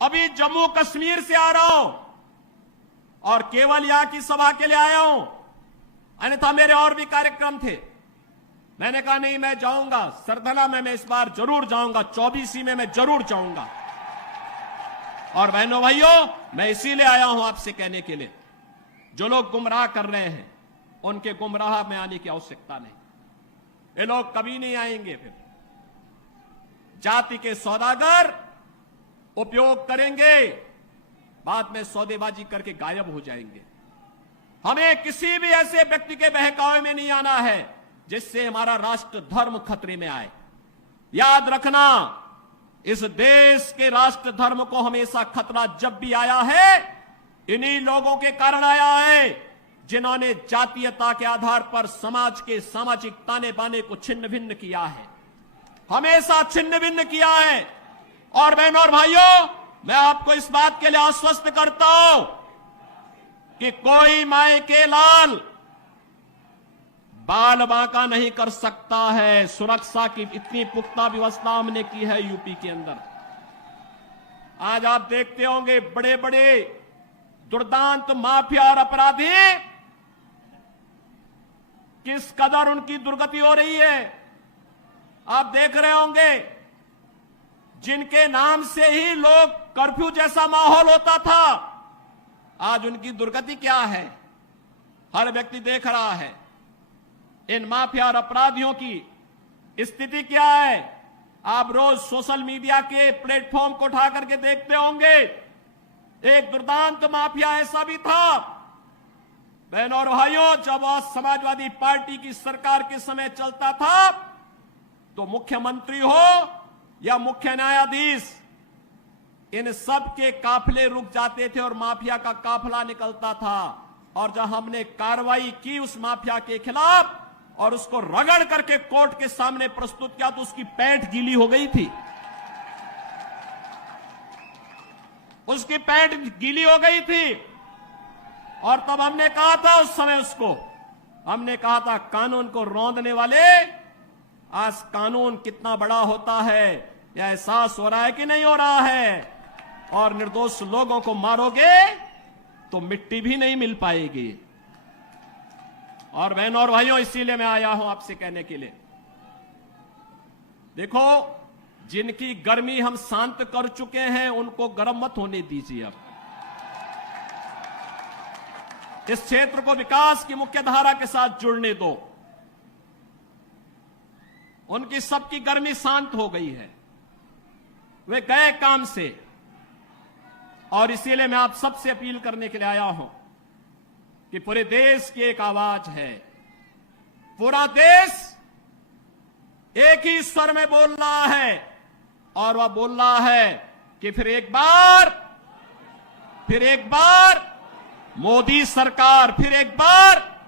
अभी जम्मू कश्मीर से आ रहा हूं और केवल यहां की सभा के लिए आया हूं, अन्यथा मेरे और भी कार्यक्रम थे। मैंने कहा नहीं, मैं जाऊंगा सरधना में, मैं इस बार जरूर जाऊंगा, 24 में मैं जरूर जाऊंगा। और बहनों भाइयों, मैं इसीलिए आया हूं आपसे कहने के लिए, जो लोग गुमराह कर रहे हैं उनके गुमराह में आने की आवश्यकता नहीं। ये लोग कभी नहीं आएंगे। फिर जाति के सौदागर उपयोग करेंगे, बाद में सौदेबाजी करके गायब हो जाएंगे। हमें किसी भी ऐसे व्यक्ति के बहकावे में नहीं आना है जिससे हमारा राष्ट्र धर्म खतरे में आए। याद रखना, इस देश के राष्ट्र धर्म को हमेशा खतरा जब भी आया है, इन्हीं लोगों के कारण आया है जिन्होंने जातीयता के आधार पर समाज के सामाजिक ताने बाने को छिन्न भिन्न किया है, हमेशा छिन्न भिन्न किया है। और बहनों और भाइयों, मैं आपको इस बात के लिए आश्वस्त करता हूं कि कोई माए के लाल बाल बांका नहीं कर सकता है। सुरक्षा की इतनी पुख्ता व्यवस्था हमने की है यूपी के अंदर। आज आप देखते होंगे बड़े बड़े दुर्दांत माफिया और अपराधी किस कदर उनकी दुर्गति हो रही है। आप देख रहे होंगे, जिनके नाम से ही लोग कर्फ्यू जैसा माहौल होता था, आज उनकी दुर्गति क्या है, हर व्यक्ति देख रहा है। इन माफिया और अपराधियों की स्थिति क्या है, आप रोज सोशल मीडिया के प्लेटफॉर्म को उठा करके देखते होंगे। एक दुर्दांत माफिया ऐसा भी था, बहनों और भाइयों, जब वह समाजवादी पार्टी की सरकार के समय चलता था तो मुख्यमंत्री हो या मुख्य न्यायाधीश, इन सब के काफिले रुक जाते थे और माफिया का काफिला निकलता था। और जब हमने कार्रवाई की उस माफिया के खिलाफ और उसको रगड़ करके कोर्ट के सामने प्रस्तुत किया तो उसकी पैंट गीली हो गई थी, उसकी पैंट गीली हो गई थी। और तब हमने कहा था, उस समय उसको हमने कहा था, कानून को रौंदने वाले, आज कानून कितना बड़ा होता है यह एहसास हो रहा है कि नहीं हो रहा है। और निर्दोष लोगों को मारोगे तो मिट्टी भी नहीं मिल पाएगी। और बहनों और भाइयों, इसीलिए मैं आया हूं आपसे कहने के लिए, देखो, जिनकी गर्मी हम शांत कर चुके हैं उनको गर्म मत होने दीजिए। अब इस क्षेत्र को विकास की मुख्य धारा के साथ जुड़ने दो। उनकी सबकी गर्मी शांत हो गई है, वे गए काम से। और इसीलिए मैं आप सबसे अपील करने के लिए आया हूं कि पूरे देश की एक आवाज है, पूरा देश एक ही स्वर में बोल रहा है। और वह बोल रहा है कि फिर एक बार मोदी सरकार, फिर एक बार